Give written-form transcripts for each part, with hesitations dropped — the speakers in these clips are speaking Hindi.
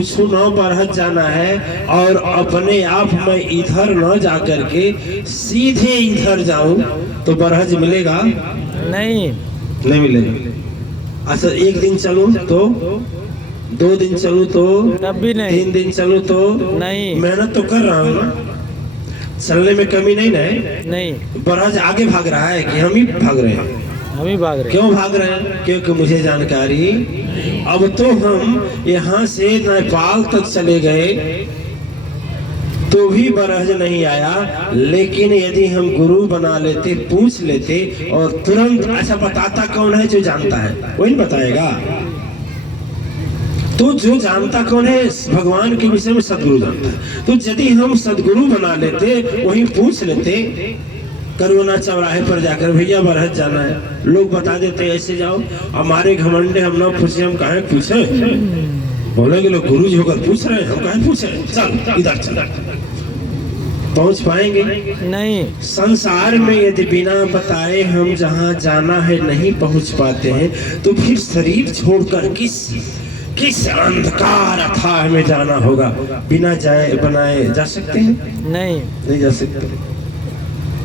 कुछ न बरहत जाना है और अपने आप में इधर न जाकर के सीधे इधर जाऊं तो बरहज मिलेगा? नहीं मिलेगा। अच्छा, एक दिन चलूं तो, 2 दिन चलूं तो, तब भी नहीं, 3 दिन चलूं तो नहीं। मेहनत तो कर रहा हूँ ना, चलने में कमी नहीं ना? नहीं, बरहज आगे भाग रहा है कि हम ही भाग रहे हैं? हम ही भाग रहे। क्यों भाग रहे हैं? क्योंकि मुझे जानकारी, अब तो हम यहाँ से नेपाल तक चले गए तो भी बरहज नहीं आया, लेकिन यदि हम गुरु बना लेते, पूछ लेते और तुरंत, अच्छा बताता कौन है? जो जानता है वही बताएगा। तो जो जानता कौन है? भगवान के विषय में सदगुरु जानता है। तो यदि हम सदगुरु बना लेते, वही पूछ लेते, करुणा चौराहे पर जाकर भैया बरहज जाना है, लोग बता देते ऐसे जाओ। हमारे घमंडे हम ना पूछे, हम कहे पूछे? बोलेंगे लोग गुरु जी होकर पूछ रहे हैं, हम कहे पूछे? चल इधर चल, पहुंच पाएंगे नहीं। संसार में यदि बिना बताए हम जहाँ जाना है नहीं पहुंच पाते हैं, तो फिर शरीर छोड़कर किस अंधकार अथाह में जाना होगा? बिना जाए बनाए जा सकते हैं? नहीं जा सकते,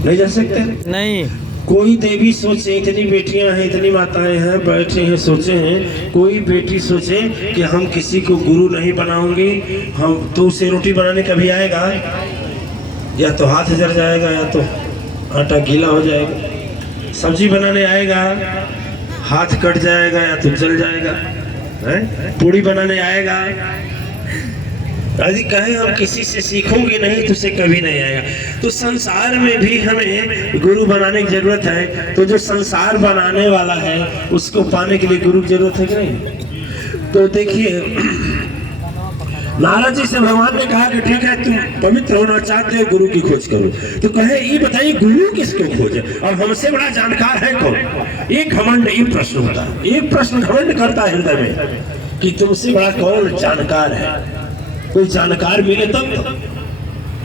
नहीं जा सकते। नहीं। कोई देवी सोचे, इतनी बेटियां हैं, इतनी माताएं हैं, बैठे हैं, सोचे हैं, कोई बेटी सोचे कि हम किसी को गुरु नहीं बनाऊंगी, हम तो उसे रोटी बनाने कभी आएगा? या तो हाथ जल जाएगा, या तो आटा गीला हो जाएगा। सब्जी बनाने आएगा, हाथ कट जाएगा या तो जल जाएगा। पूड़ी बनाने आएगा, यदि कहे हम किसी से सीखूंगी नहीं तो उसे कभी नहीं आएगा। तो संसार में भी हमें गुरु बनाने की जरूरत है। तो जो संसार बनाने वाला है उसको पाने के लिए गुरु की जरूरत है कि नहीं? तो देखिए, नारद जी से भगवान ने कहा कि ठीक है, तुम पवित्र होना चाहते हो, गुरु की खोज करो। तो कहे ये बताइए गुरु किसको खोजे, और हमसे बड़ा जानकार है कौन? एक घमंड, एक प्रश्न होता है, एक प्रश्न घमंड करता है हृदय में कि तुमसे बड़ा कौन जानकार है? कोई जानकार मिले तब,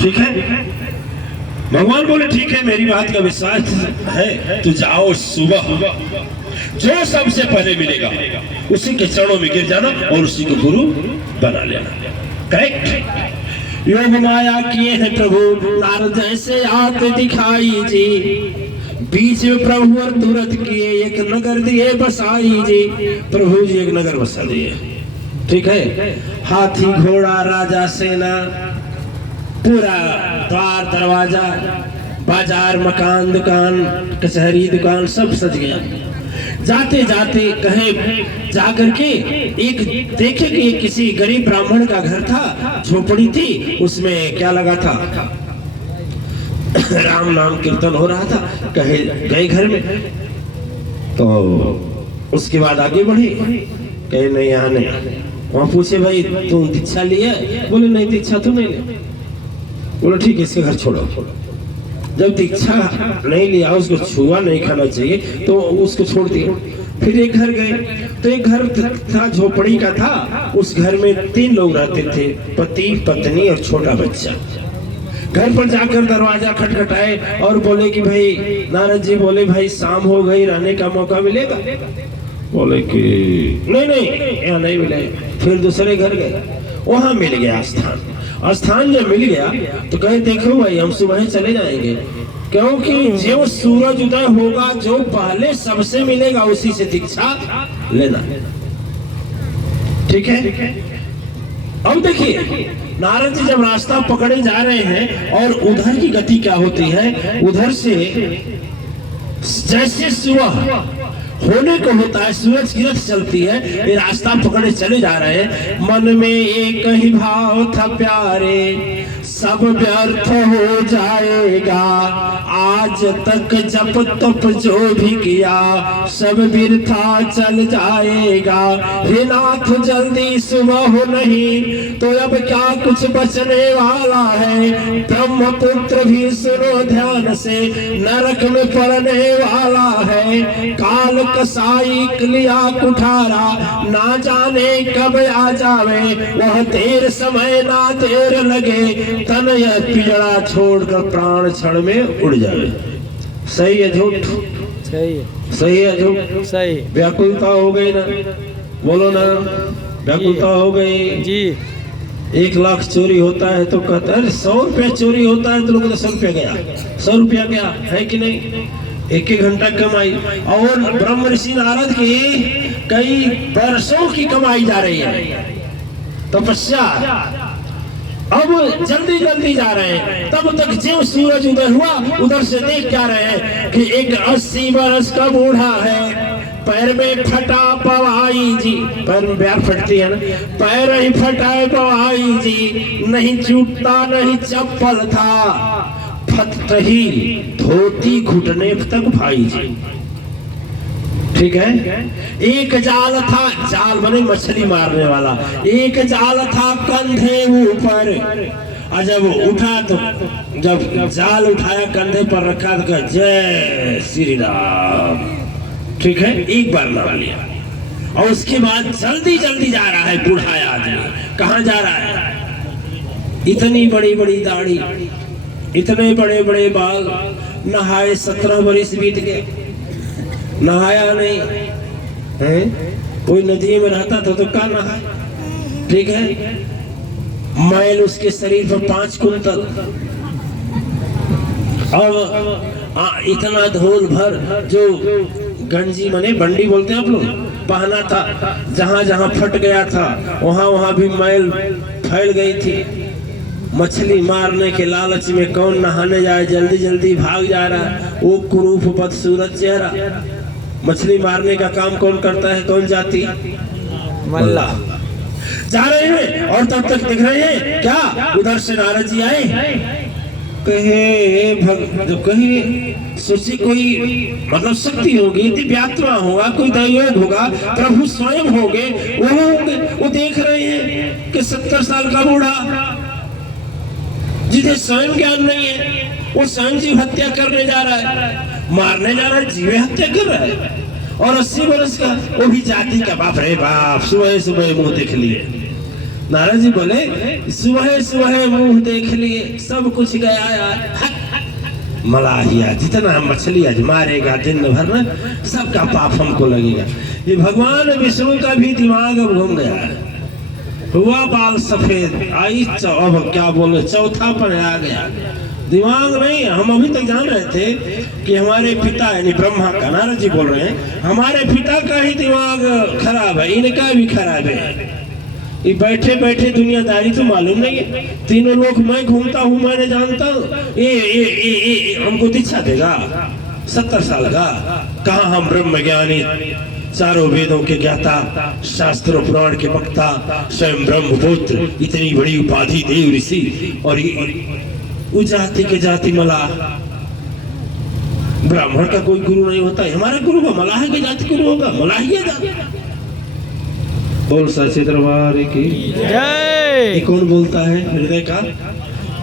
ठीक है? भगवान बोले ठीक है, मेरी बात का विश्वास है, तो जाओ सुबह जो सबसे पहले मिलेगा उसी के चरणों में गिर जाना और उसी को गुरु बना लेना। करेक्ट। योग माया किए हैं प्रभु, नारद जैसे आते दिखाई जी, बीच में प्रभु और तुरंत किए एक नगर दिए बसाई जी। प्रभु जी एक नगर बसा दिए, ठीक है? हाथी घोड़ा राजा सेना, पूरा द्वार दरवाजा, बाजार मकान दुकान कचहरी दुकान सब सज गया। जाते जाते कहे जाकर के एक देखे कि ये किसी गरीब ब्राह्मण का घर था, झोपड़ी थी, उसमें क्या लगा था? राम नाम कीर्तन हो रहा था। कहे गए घर में, तो उसके बाद आगे बढ़े, कहे नहीं यहाँ नहीं। वहाँ पूछे भाई तुम दीक्षा लिया? बोले नहीं दीक्षा तो नहीं ले। बोलो ठीक है, इसके घर छोड़ो। जब दीक्षा नहीं लिया, उसको छुआ नहीं खाना चाहिए, तो उसको छोड़ दिया। फिर एक घर गए, तो एक घर था, झोपड़ी का था। उस घर में 3 लोग रहते थे, पति पत्नी और छोटा बच्चा। घर पर जाकर दरवाजा खटखटाए और बोले कि भाई, नारद जी बोले भाई शाम हो गई, रहने का मौका मिलेगा? बोले कि नहीं यहाँ नहीं मिलेगा। फिर दूसरे घर गए, वहां मिल गया स्थान। स्थान जब मिल गया तो कहे देखो भाई हम सुबह चले जाएंगे, क्योंकि जो सूरज उदय होगा, जो पहले सबसे मिलेगा उसी से दीक्षा लेना, ठीक है? अब देखिए, नारद जी जब रास्ता पकड़े जा रहे हैं और उधर की गति क्या होती है, उधर से जैसे सुबह होने को होता है, सूरज की रथ चलती है, ये रास्ता पकड़े चले जा रहे हैं। मन में एक ही भाव था प्यारे, सब व्यर्थ हो जाएगा, आज तक जप तप जो भी किया सब वृथा चल जाएगा। हे नाथ जल्दी सुबह हो नहीं तो अब क्या कुछ बचने वाला है। ब्रह्मपुत्र भी सुनो ध्यान से, नरक में पड़ने वाला है। काल कसाई लिया कुठारा, ना जाने कब आ जावे, वह देर समय ना देर लगे, तन यह पिजड़ा छोड़कर प्राण क्षण में उड़ जावे। सही है झूठ? सही है। सही है झूठ? सही। व्याकुलता हो गई ना, बोलो ना, व्याकुलता हो गई जी। 1,00,000 चोरी होता है तो कहता है 100 रुपया चोरी होता है तो लोग 100 रुपया गया, 100 रुपया गया है कि नहीं। 1-1 घंटा कमाई और ब्रह्म ऋषि नारद की कई वर्षों की कमाई जा रही है तपस्या। अब जल्दी जल्दी जा रहे हैं, तब तक जो सूरज उदय हुआ उधर से देख क्या रहे हैं कि एक 80 बरस का बूढ़ा है, पैर में फटा पवाई जी, पैर में ब्यार फटती है ना, पैर ही फटा पवाई जी, नहीं जूता नहीं चप्पल था, फट ही धोती घुटने तक भाई जी। ठीक है। एक जाल था, जाल बने मछली मारने वाला, एक जाल था कंधे ऊपर, और जब उठा तो जब जाल उठाया कंधे पर रखा तो कहा जय श्री राम। ठीक है, एक बार नाम लिया और उसके बाद जल्दी जल्दी जा रहा है बूढ़ा आदमी। कहाँ जा रहा है? इतनी बड़ी बड़ी दाढ़ी, इतने बड़े बड़े बाल, नहाए 17 बरस बीत गए, नहाया नहीं है। कोई नदी में रहता था तो क्या नहाए। ठीक है, मैल उसके शरीर पर 5 कुंतल, अब इतना धोल भर जो गंजी मने बंडी बोलते हैं आप लोग, पहना था, जहां जहां फट गया था वहां वहां भी मैल फैल गई थी। मछली मारने के लालच में कौन नहाने जाए, जल्दी जल्दी भाग जा रहा है। वो कुरूप बदसूरत चेहरा। मछली मारने का काम कौन करता है, कौन जाती? मल्ला। जा रहे हैं और तब तक दिख रहे हैं क्या, उधर से नारद जी आए, कहे जब कहे सोची कोई मतलब शक्ति होगी, दिव्यात्मा होगा, कोई दैवयोग होगा, प्रभु स्वयं होंगे, वो होंगे। वो देख रहे हैं कि 70 साल का बूढ़ा जिसे स्वयं ज्ञान नहीं है, वो स्वयं जीव हत्या करने जा रहा है, मारने जा रहा है, जीव हत्या कर रहा है। और 80 बरस का, वो भी जाति का। बाप रे बाप, सुबह सुबह मुंह देख लिए। नारद जी बोले सुबह सुबह मुंह देख लिए, सब कुछ गया यार। मलाहिया जितना मछली आज मारेगा दिन भर ना, सबका पाप हमको लगेगा। ये भगवान विष्णु का भी दिमाग अब घूम गया है, हुआ बाल सफेद, आई अब क्या बोले चौथा पर आ गया। दिमाग नहीं, हम अभी तक जान रहे थे कि हमारे पिता यानी ब्रह्मा का, नारद जी बोल रहे हैं हमारे पिता का ही दिमाग खराब है, इनका भी खराब है। ये बैठे बैठे दुनियादारी तो मालूम नहीं है। तीनों लोग मैं घूमता हूँ, मैंने जानता हूँ, ये हमको दीक्षा देगा 70 साल का। कहाँ हम ब्रह्म ज्ञानी, चारों वेदों के ज्ञाता, शास्त्रों पुराण के वक्ता, स्वयं ब्रह्मपुत्र, इतनी बड़ी उपाधि देव ऋषि, और वो जाति के जाति मलाह। ब्राह्मण का कोई गुरु नहीं होता है, हमारा गुरु का मलाह के जाति गुरु होगा, मलाहिया जाति। बोल सच्चे दरबार की जय। ये कौन बोलता है हृदय का?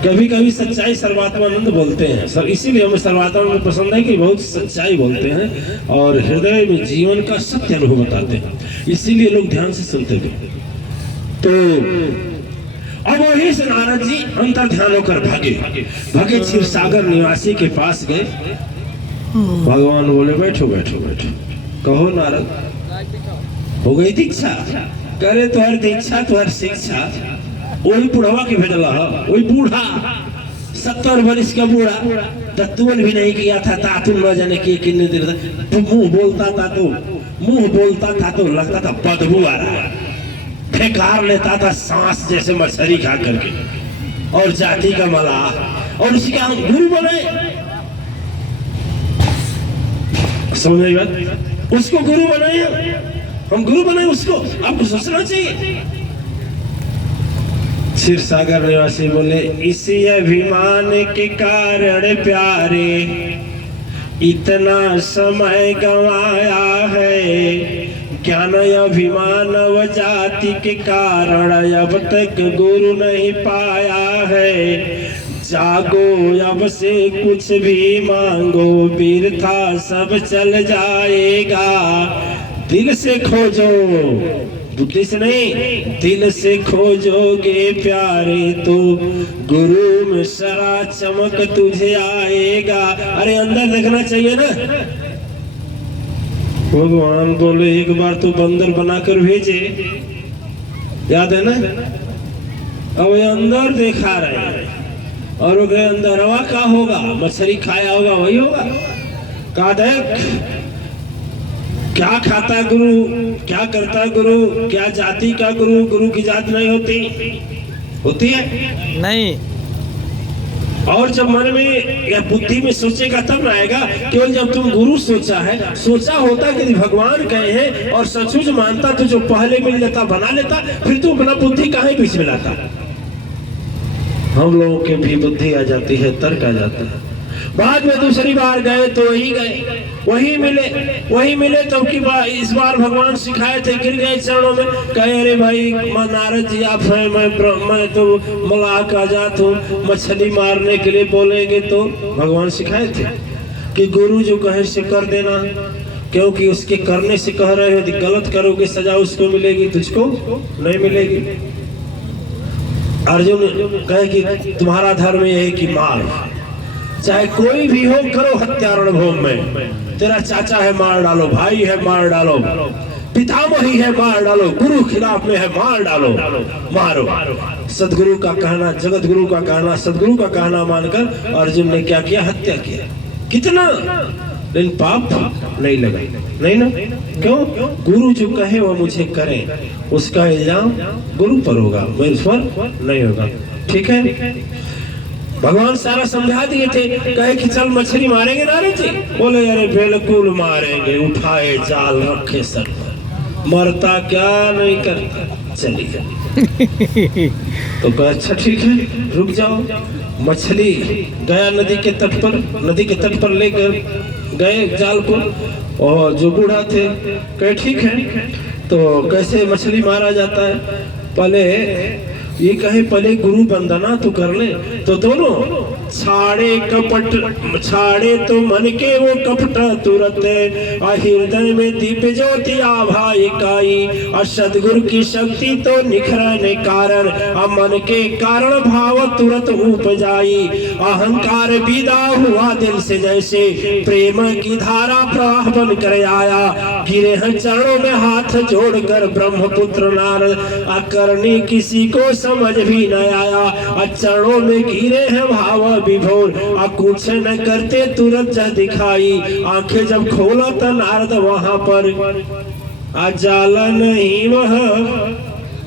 कभी कभी सच्चाई सर्वात्मानंद बोलते हैं सर, इसीलिए हमें सर्वात्मानंद पसंद है कि बहुत सच्चाई बोलते हैं और हृदय में जीवन का सत्य अनुभव बताते हैं, इसीलिए लोग ध्यान से सुनते थे। तो अब वही से नारद जी अंतर ध्यान होकर भागे भागे क्षीर सागर निवासी के पास गए। भगवान बोले बैठो बैठो बैठो। कहो नारद, हो गई दीक्षा? करे तुहर दीक्षा तुहर शिक्षा। वही बुढ़वा के भेजला, वही बूढ़ा 70 वर्ष का बूढ़ा, तत्वन भी नहीं किया था, तातुन न जाने कितने देर तक मुंह बोलता था तो लगता था बदबू आ रहा है, फेंकार लेता था सांस जैसे मछली खा करके। और जाति का मलाह, और उसी का हम गुरु बने। समझ बात, उसको गुरु बनाए, हम गुरु बनाए उसको, आपको सोचना चाहिए। क्षीर सागर निवासी बोले इसी अभिमान के कारण प्यारे इतना समय गंवाया है, ज्ञान अभिमान व जाति के कारण अब तक गुरु नहीं पाया है। जागो अब से कुछ भी मांगो, बिरथा सब चल जाएगा। दिल से खोजो, बुद्धि से नहीं, दिल से खोजोगे प्यारे तो गुरु में सरा चमक तुझे आएगा। अरे अंदर देखना चाहिए ना। भगवान बोले एक बार तो बंदर बनाकर भेजे, याद है ना? अब ये अंदर देखा रहे हैं और वो अंदरवा का होगा, मछली खाया होगा वही होगा। का देख क्या खाता गुरु, क्या करता गुरु, क्या जाति का गुरु, गुरु की जात नहीं होती है नहीं। और जब मन में या बुद्धि में सोचेगा तब ना आएगा। केवल जब तुम गुरु सोचा है, सोचा होता कि भगवान कहे हैं और सचमुच मानता तो जो पहले मिल जाता बना लेता, फिर तू अपना बुद्धि कहाँ बीच में लाता। हम लोगों के भी बुद्धि आ जाती है, तर्क आ जाता है। बाद में दूसरी बार गए तो वही मिले तब की बार इस बार भगवान सिखाए थे, गिर गए चरणों में, कहे अरे भाई नारद जी आप हैं, मैं तो मलाह का जात हूँ, मछली मारने के लिए बोलेंगे तो भगवान सिखाए थे कि गुरु जो कहे से कर देना, क्योंकि उसके करने से कह रहे हो यदि गलत करोगे सजा उसको मिलेगी, तुझको नहीं मिलेगी। अर्जुन कहे कि तुम्हारा धर्म यह है कि मार, चाहे कोई भी हो, करो हत्या रणभूमि में। तेरा चाचा है मार डालो, भाई है मार डालो, पितामही है मार डालो, गुरु खिलाफ में है मार डालो, मारो। सदगुरु का कहना, जगत गुरु का कहना, सदगुरु का कहना मानकर अर्जुन ने क्या किया, हत्या किया। कितना, लेकिन पाप नहीं लगा, नहीं ना। क्यों? गुरु जो कहे वो मुझे करे, उसका इल्जाम गुरु पर होगा, मेरे पर नहीं होगा। ठीक है, भगवान सारा समझा दिए थे। कहे कि चल मछली मारेंगे नारद जी, बोले अरे बिल्कुल मारेंगे, उठाए जाल रखे सर पर, मरता क्या नहीं करता, चलिए। तो कहा अच्छा ठीक है रुक जाओ। मछली गया नदी के तट पर लेकर गए जाल को, और जो बूढ़ा थे कहे ठीक है तो कैसे मछली मारा जाता है, पहले ये कहे पहले गुरु वंदना तो कर ले। तो दोनों छाड़े तो मन के वो कपट तुरत, हृदय में दीप ज्योति आभा इकाई, सदगुरु की शक्ति तो निखरने कारण, मन के कारण भाव तुरंत उपजाई, अहंकार विदा हुआ दिल से जैसे, प्रेम की धारा प्रवाह बन कर आया, गिरे हैं चरणों में हाथ जोड़कर ब्रह्मपुत्र नारद, अकरणी किसी को समझ भी न आया, चरणों में गिरे हैं भाव विभोर, कुछ न करते तुरंत जा दिखाई, आंखें जब खोला तो नारद वहां पर, जाल नहीं वह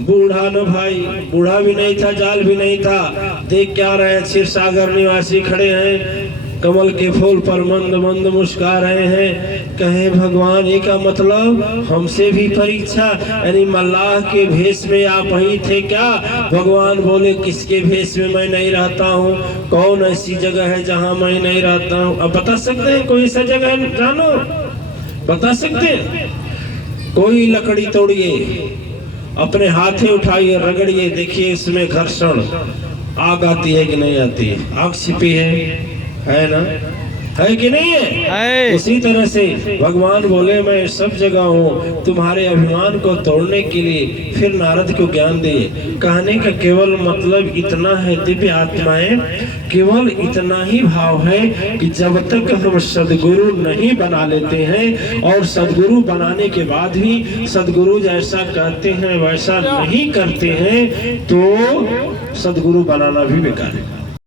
बूढ़ा न भाई, बूढ़ा भी नहीं था, जाल भी नहीं था। देख क्या रहे हैं, क्षीर सागर निवासी खड़े हैं, कमल के फूल पर मंद मंद मुस्कुरा रहे हैं। कहे भगवान ये का मतलब हमसे भी परीक्षा, यानी मल्लाह के भेष में आप ही थे क्या? भगवान बोले किसके भेष में मैं नहीं रहता हूँ, कौन ऐसी जगह है जहाँ मैं नहीं रहता हूँ? अब बता सकते हैं कोई ऐसा जगह जानो, बता सकते हैं? कोई लकड़ी तोड़िए, अपने हाथे उठाइए, रगड़िए, देखिए इसमें घर्षण, आग आती है कि नहीं आती है? आग छिपी है ना, है कि नहीं है? उसी तरह से भगवान बोले मैं सब जगह हूँ तुम्हारे अभिमान को तोड़ने के लिए। फिर नारद को ज्ञान दिए। कहने का केवल मतलब इतना है, दिव्य आत्माएं केवल इतना ही भाव है कि जब तक हम सदगुरु नहीं बना लेते हैं और सदगुरु बनाने के बाद भी सदगुरु जैसा कहते हैं वैसा नहीं करते हैं तो सदगुरु बनाना भी बेकार है।